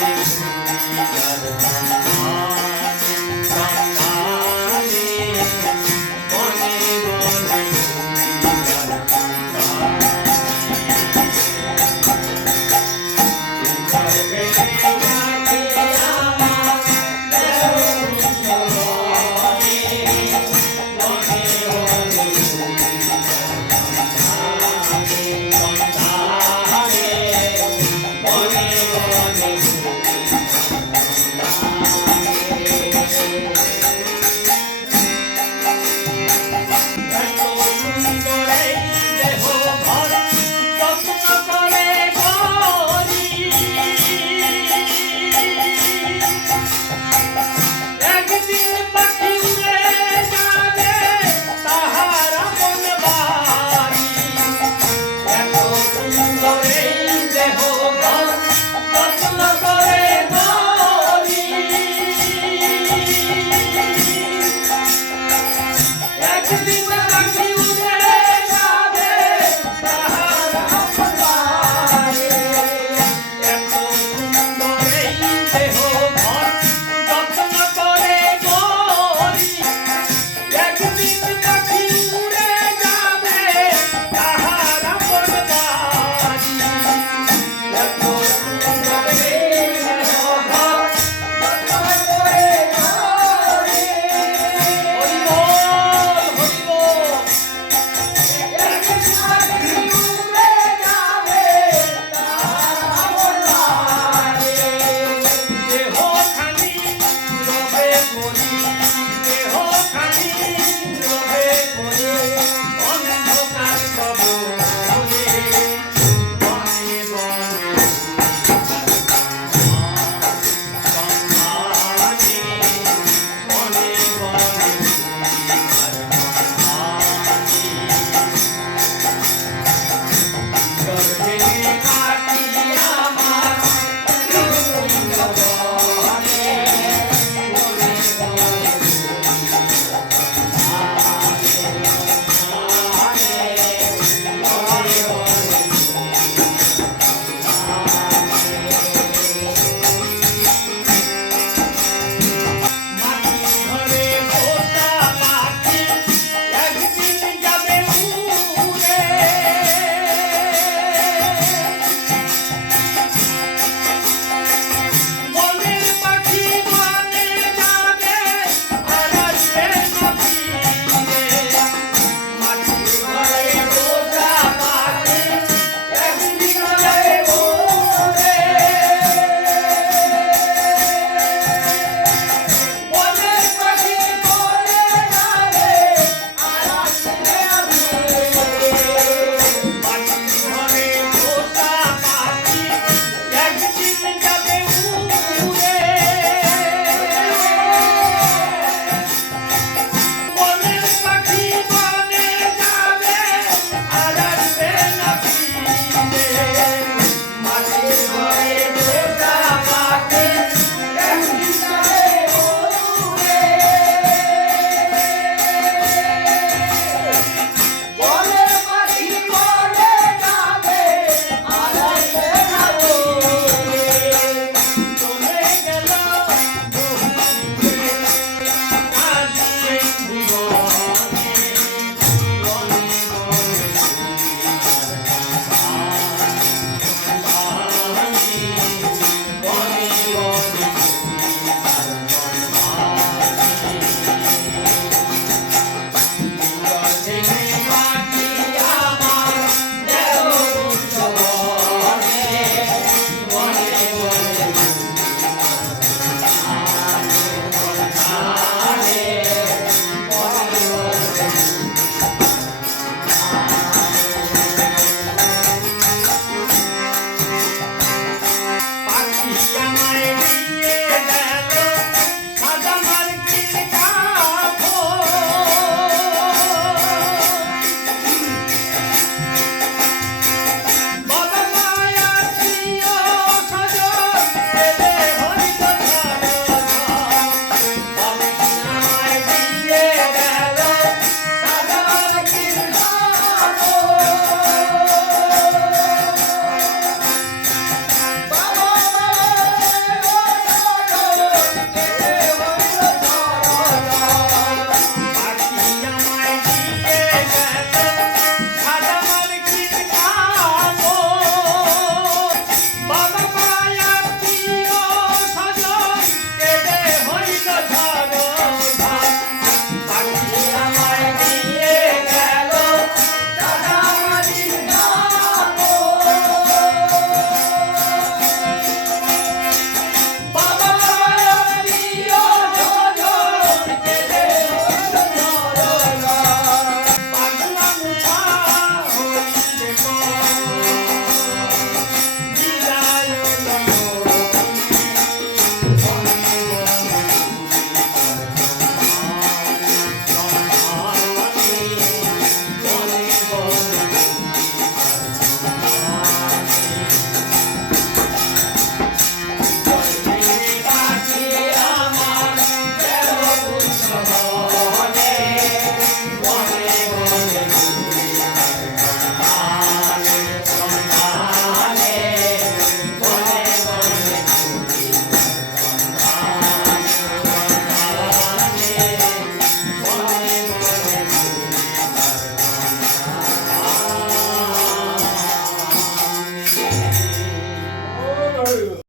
Thank you.